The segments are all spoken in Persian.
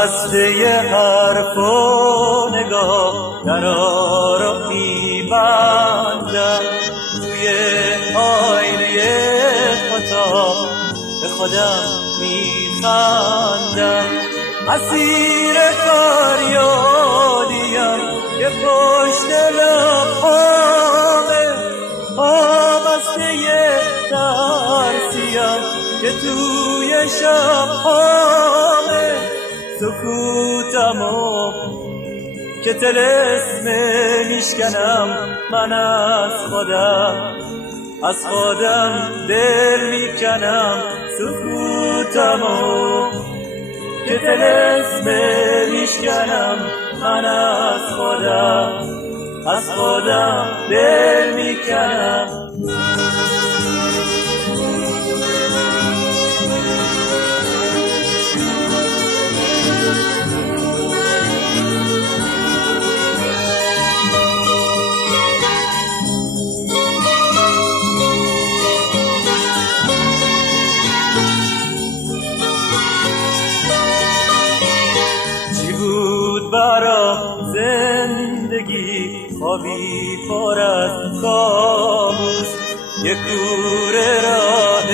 خسته حرف و نگاه درا رو میبندم، توی آینه اتاق به خودم میخندم. اسیر فریادیم که پشت لبامه، وابسته ترسیم که توی شبامه. سکوتمو که طلسم میشکنم، من از خودم دل میکنم. سکوتمو که طلسم میشکنم، من از خودم دل میکنم. برام زندگی خوابی پر از کابوس، یک کوره راه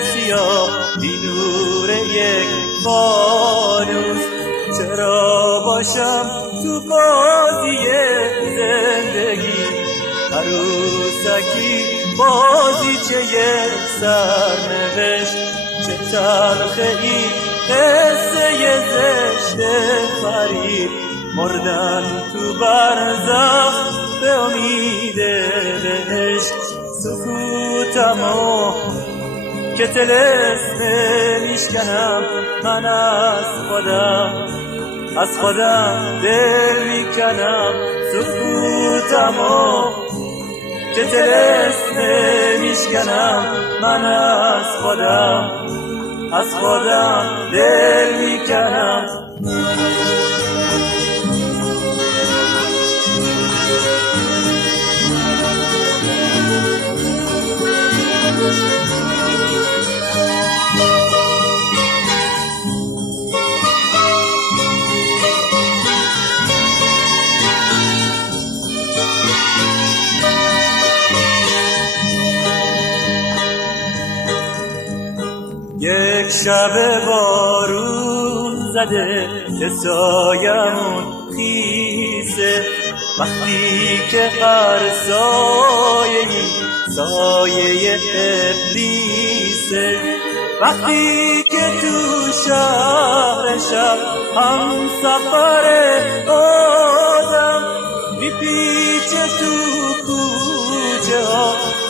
سیاه بی نور یک فانوس. چرا باشم تو بازی زندگی، عروسکی بازیچه سرنوشت. چه تلخه ای قصه زشت فرید، مردن تو برزخ به امید بهشت. سکوتمو که طلسم میشکنم، من از خودم دل میکنم. سکوتمو که طلسم میشکنم، من از خودم دل میکنم. یک شب بارون زده به سایمون خیسه، وقتی که هر سایه ابلیسه. وقتی که تو شهر شب هم سفر آدم، میپیچه تو کوچه ها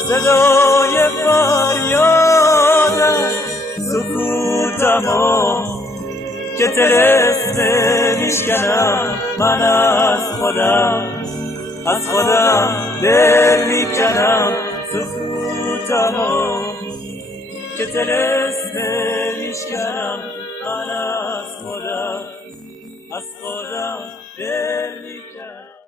صدای فریادم. سکوتمو که طلسم میشکنم، من از خودم دل میکنم. سکوتمو که طلسم میشکنم، من از خودم دل میکنم.